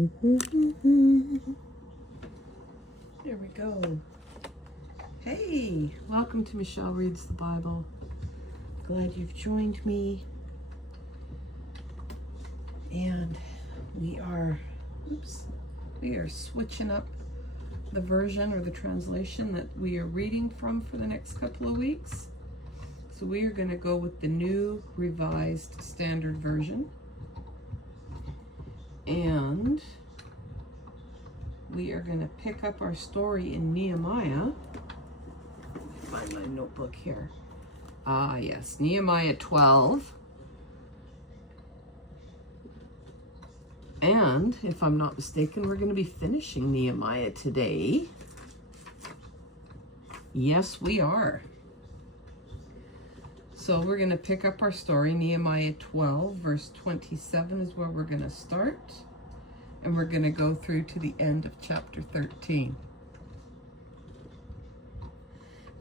There we go. Hey, welcome to Michelle Reads the Bible. Glad you've joined me. And we are switching up the version or the translation that we are reading from for the next couple of weeks. So we are going to go with the New Revised Standard Version. And we are going to pick up our story in Nehemiah. Find my notebook here. Yes, Nehemiah 12. And if I'm not mistaken, we're going to be finishing Nehemiah today. Yes, we are. So we're going to pick up our story. Nehemiah 12, verse 27 is where we're going to start. And we're going to go through to the end of chapter 13.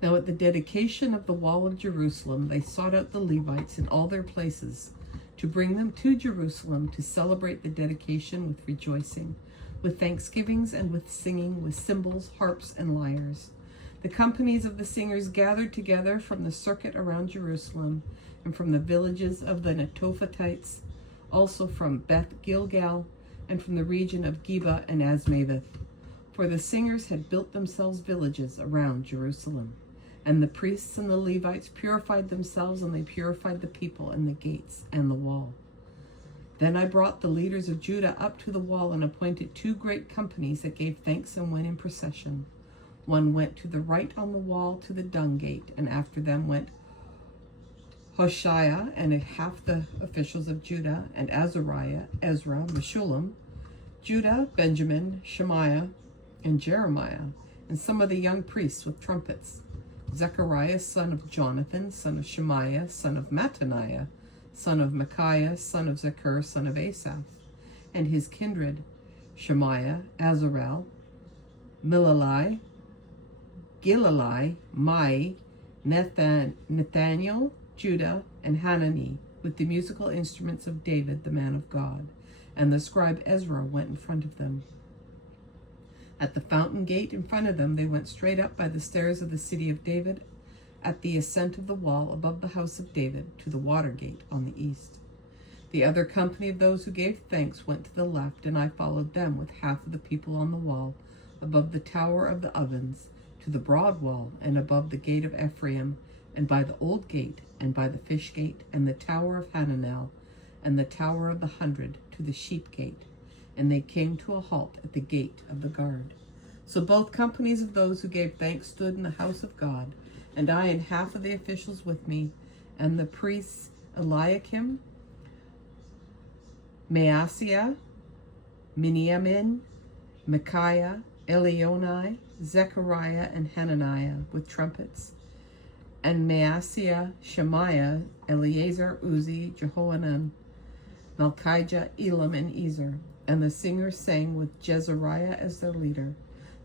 Now at the dedication of the wall of Jerusalem, they sought out the Levites in all their places to bring them to Jerusalem to celebrate the dedication with rejoicing, with thanksgivings and with singing, with cymbals, harps, and lyres. The companies of the singers gathered together from the circuit around Jerusalem and from the villages of the Netophatites, also from Beth Gilgal and from the region of Geba and Asmaveth. For the singers had built themselves villages around Jerusalem. And the priests and the Levites purified themselves, and they purified the people and the gates and the wall. Then I brought the leaders of Judah up to the wall and appointed 2 great companies that gave thanks and went in procession. One went to the right on the wall to the dung gate, and after them went Hoshea and half the officials of Judah, and Azariah, Ezra, Meshullam, Judah, Benjamin, Shemaiah, and Jeremiah, and some of the young priests with trumpets. Zechariah, son of Jonathan, son of Shemaiah, son of Mattaniah, son of Micaiah, son of Zechur, son of Asaph, and his kindred, Shemaiah, Azarel, Milalai, Gilalai, Mai, Nathaniel, Judah, and Hanani, with the musical instruments of David, the man of God. And the scribe Ezra went in front of them. At the fountain gate in front of them, they went straight up by the stairs of the city of David, at the ascent of the wall above the house of David, to the water gate on the east. The other company of those who gave thanks went to the left, and I followed them with half of the people on the wall, above the tower of the ovens, to the broad wall, and above the gate of Ephraim, and by the old gate, and by the fish gate, and the tower of Hananel, and the tower of the 100, to the sheep gate. And they came to a halt at the gate of the guard. So both companies of those who gave thanks stood in the house of God, and I and half of the officials with me, and the priests Eliakim, Maaseiah, Miniamin, Micaiah, Elionai, Zechariah, and Hananiah with trumpets, and Maaseiah, Shemaiah, Eleazar, Uzi, Jehohanan, Malchijah, Elam, and Ezer. And the singers sang with Jezariah as their leader.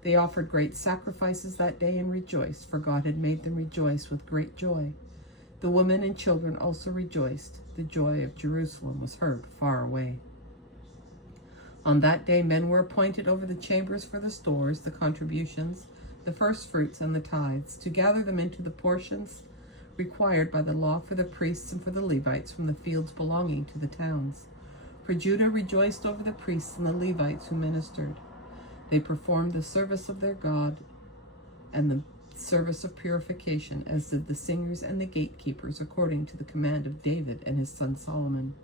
They offered great sacrifices that day and rejoiced, for God had made them rejoice with great joy. The women and children also rejoiced. The joy of Jerusalem was heard far away. On that day men were appointed over the chambers for the stores, the contributions, the first fruits, and the tithes, to gather them into the portions required by the law for the priests and for the Levites from the fields belonging to the towns. For Judah rejoiced over the priests and the Levites who ministered. They performed the service of their God and the service of purification, as did the singers and the gatekeepers, according to the command of David and his son Solomon.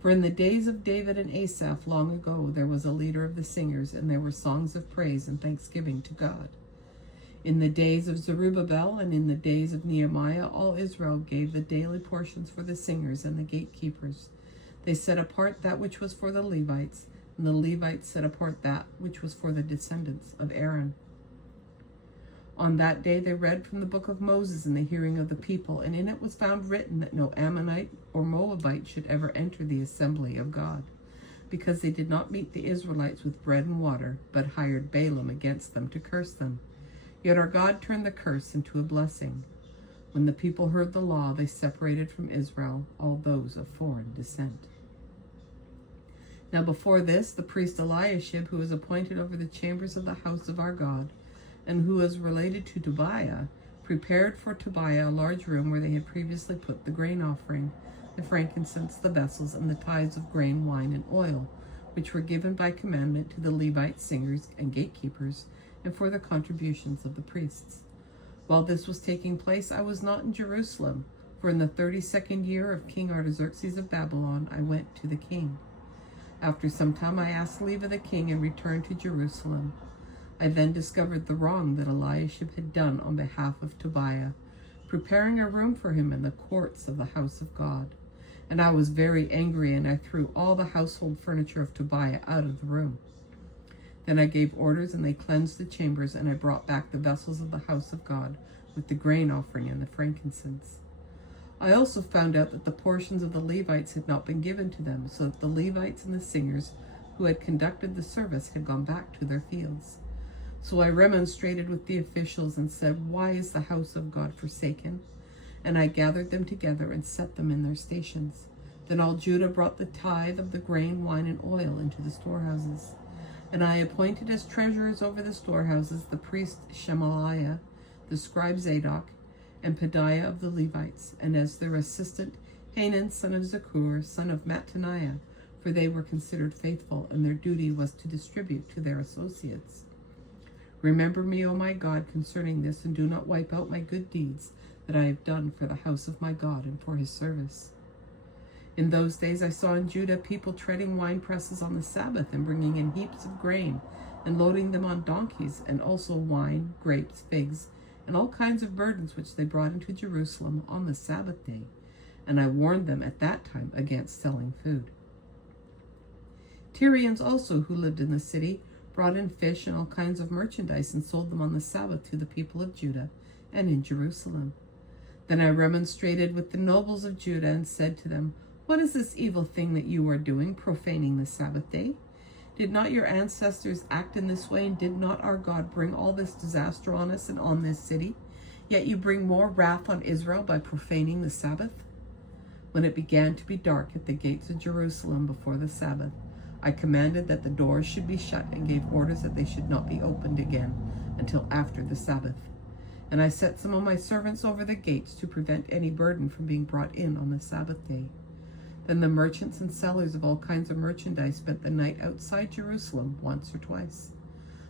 For in the days of David and Asaph long ago there was a leader of the singers, and there were songs of praise and thanksgiving to God. In the days of Zerubbabel and in the days of Nehemiah, all Israel gave the daily portions for the singers and the gatekeepers. They set apart that which was for the Levites, and the Levites set apart that which was for the descendants of Aaron. On that day they read from the book of Moses in the hearing of the people, and in it was found written that no Ammonite or Moabite should ever enter the assembly of God, because they did not meet the Israelites with bread and water, but hired Balaam against them to curse them. Yet our God turned the curse into a blessing. When the people heard the law, they separated from Israel all those of foreign descent. Now before this, the priest Eliashib, who was appointed over the chambers of the house of our God, and who was related to Tobiah, prepared for Tobiah a large room where they had previously put the grain offering, the frankincense, the vessels, and the tithes of grain, wine, and oil, which were given by commandment to the Levite singers and gatekeepers, and for the contributions of the priests. While this was taking place, I was not in Jerusalem, for in the 32nd year of King Artaxerxes of Babylon I went to the king. After some time I asked leave of the king and returned to Jerusalem. I then discovered the wrong that Eliashib had done on behalf of Tobiah, preparing a room for him in the courts of the house of God. And I was very angry, and I threw all the household furniture of Tobiah out of the room. Then I gave orders, and they cleansed the chambers, and I brought back the vessels of the house of God with the grain offering and the frankincense. I also found out that the portions of the Levites had not been given to them, so that the Levites and the singers who had conducted the service had gone back to their fields. So I remonstrated with the officials and said, "Why is the house of God forsaken?" And I gathered them together and set them in their stations. Then all Judah brought the tithe of the grain, wine, and oil into the storehouses. And I appointed as treasurers over the storehouses the priest Shemaiah, the scribe Zadok, and Pedaiah of the Levites, and as their assistant Hanan son of Zakur, son of Mattaniah, for they were considered faithful, and their duty was to distribute to their associates. Remember me, O my God, concerning this, and do not wipe out my good deeds that I have done for the house of my God and for his service. In those days I saw in Judah people treading wine presses on the Sabbath and bringing in heaps of grain and loading them on donkeys, and also wine, grapes, figs, and all kinds of burdens which they brought into Jerusalem on the Sabbath day. And I warned them at that time against selling food. Tyrians also, who lived in the city, brought in fish and all kinds of merchandise and sold them on the Sabbath to the people of Judah and in Jerusalem. Then I remonstrated with the nobles of Judah and said to them, "What is this evil thing that you are doing, profaning the Sabbath day? Did not your ancestors act in this way, and did not our God bring all this disaster on us and on this city? Yet you bring more wrath on Israel by profaning the Sabbath." When it began to be dark at the gates of Jerusalem before the Sabbath, I commanded that the doors should be shut and gave orders that they should not be opened again until after the Sabbath. And I set some of my servants over the gates to prevent any burden from being brought in on the Sabbath day. Then the merchants and sellers of all kinds of merchandise spent the night outside Jerusalem once or twice.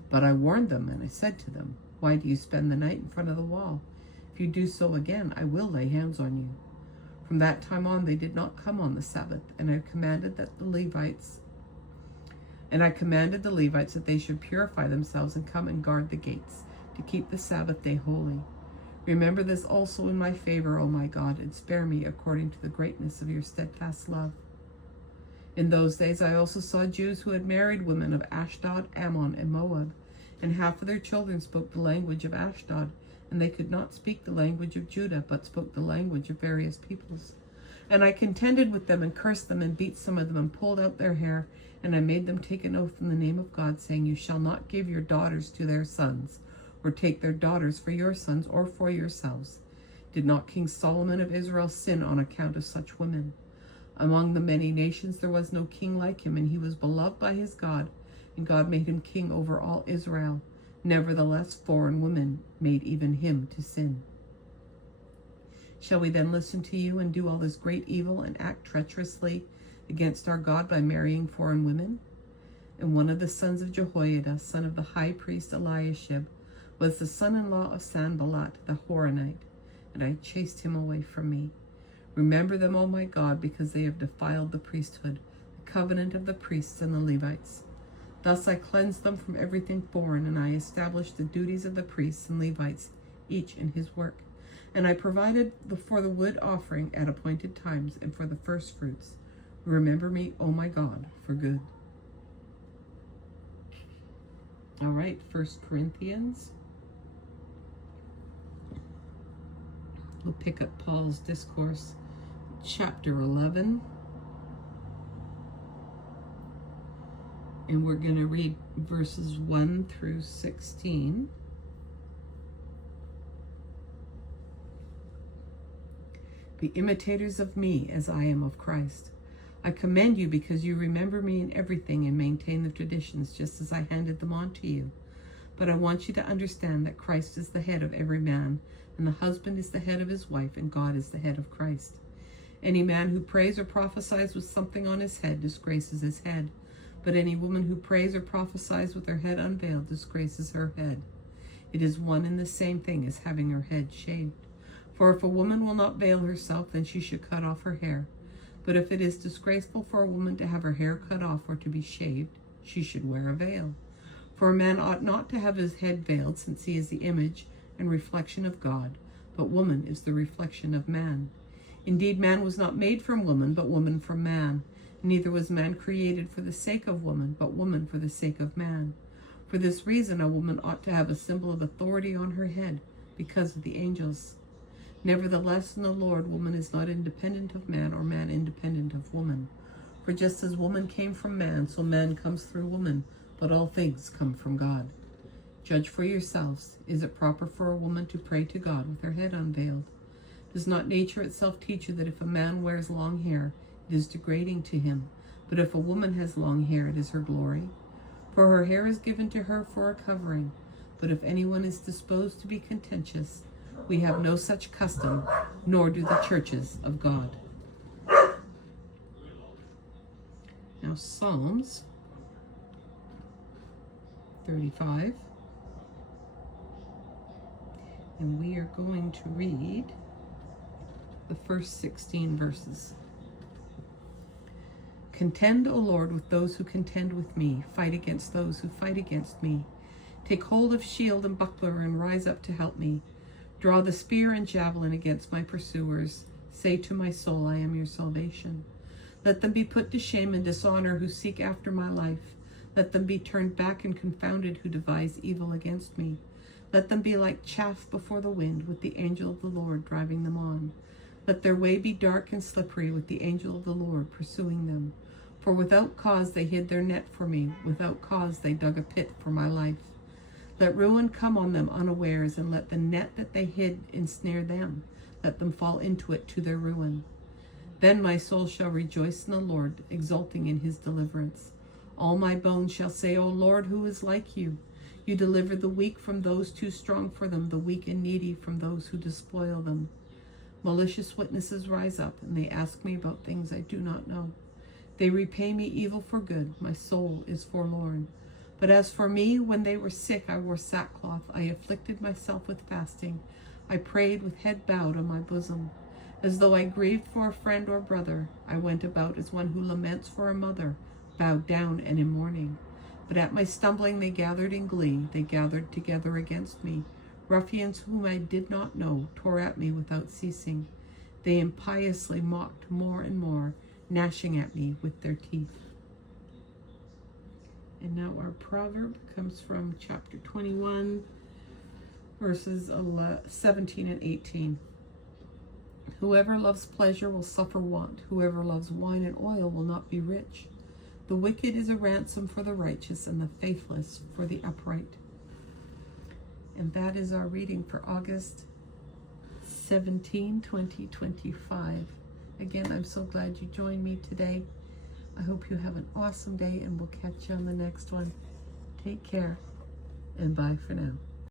But I warned them, and I said to them, "Why do you spend the night in front of the wall? If you do so again, I will lay hands on you." From that time on, they did not come on the Sabbath, and I commanded the Levites that they should purify themselves and come and guard the gates, to keep the Sabbath day holy. Remember this also in my favor, O my God, and spare me according to the greatness of your steadfast love. In those days I also saw Jews who had married women of Ashdod, Ammon, and Moab, and half of their children spoke the language of Ashdod, and they could not speak the language of Judah, but spoke the language of various peoples. And I contended with them and cursed them and beat some of them and pulled out their hair, and I made them take an oath in the name of God, saying, "You shall not give your daughters to their sons, or take their daughters for your sons or for yourselves." Did not King Solomon of Israel sin on account of such women? Among the many nations there was no king like him, and he was beloved by his God, and God made him king over all Israel. Nevertheless, foreign women made even him to sin. Shall we then listen to you and do all this great evil and act treacherously against our God by marrying foreign women? And one of the sons of Jehoiada, son of the high priest Eliashib, was the son-in-law of Sanballat the Horonite, and I chased him away from me. Remember them, O my God, because they have defiled the priesthood, the covenant of the priests and the Levites. Thus I cleansed them from everything foreign, and I established the duties of the priests and Levites, each in his work. And I provided for the wood offering at appointed times and for the first fruits. Remember me, O my God, for good. All right, 1 Corinthians. We'll pick up Paul's discourse, chapter 11. And we're going to read verses 1 through 16. Be imitators of me as I am of Christ. I commend you because you remember me in everything and maintain the traditions just as I handed them on to you. But I want you to understand that Christ is the head of every man, and the husband is the head of his wife, and God is the head of Christ. Any man who prays or prophesies with something on his head disgraces his head, but any woman who prays or prophesies with her head unveiled disgraces her head. It is one and the same thing as having her head shaved. For if a woman will not veil herself, then she should cut off her hair. But if it is disgraceful for a woman to have her hair cut off or to be shaved, she should wear a veil. For a man ought not to have his head veiled, since he is the image and reflection of God, but woman is the reflection of man. Indeed, man was not made from woman, but woman from man. Neither was man created for the sake of woman, but woman for the sake of man. For this reason, a woman ought to have a symbol of authority on her head, because of the angels. Nevertheless, in the Lord, woman is not independent of man, or man independent of woman. For just as woman came from man, so man comes through woman, but all things come from God. Judge for yourselves. Is it proper for a woman to pray to God with her head unveiled? Does not nature itself teach you that if a man wears long hair, it is degrading to him, but if a woman has long hair, it is her glory? For her hair is given to her for a covering. But if anyone is disposed to be contentious, we have no such custom, nor do the churches of God. Now Psalms 35. And we are going to read the first 16 verses. Contend, O Lord, with those who contend with me. Fight against those who fight against me. Take hold of shield and buckler and rise up to help me. Draw the spear and javelin against my pursuers. Say to my soul, I am your salvation. Let them be put to shame and dishonor who seek after my life. Let them be turned back and confounded who devise evil against me. Let them be like chaff before the wind, with the angel of the Lord driving them on. Let their way be dark and slippery, with the angel of the Lord pursuing them. For without cause they hid their net for me. Without cause they dug a pit for my life. Let ruin come on them unawares, and let the net that they hid ensnare them. Let them fall into it to their ruin. Then my soul shall rejoice in the Lord, exulting in his deliverance. All my bones shall say, O Lord, who is like you? You deliver the weak from those too strong for them, the weak and needy from those who despoil them. Malicious witnesses rise up, and they ask me about things I do not know. They repay me evil for good. My soul is forlorn. But as for me, when they were sick, I wore sackcloth. I afflicted myself with fasting. I prayed with head bowed on my bosom. As though I grieved for a friend or brother, I went about as one who laments for a mother, bowed down and in mourning. But at my stumbling they gathered in glee. They gathered together against me. Ruffians whom I did not know tore at me without ceasing. They impiously mocked more and more, gnashing at me with their teeth. And now our proverb comes from chapter 21, verses 17 and 18. Whoever loves pleasure will suffer want. Whoever loves wine and oil will not be rich. The wicked is a ransom for the righteous, and the faithless for the upright. And that is our reading for August 17, 2025. Again, I'm so glad you joined me today. I hope you have an awesome day, and we'll catch you on the next one. Take care, and bye for now.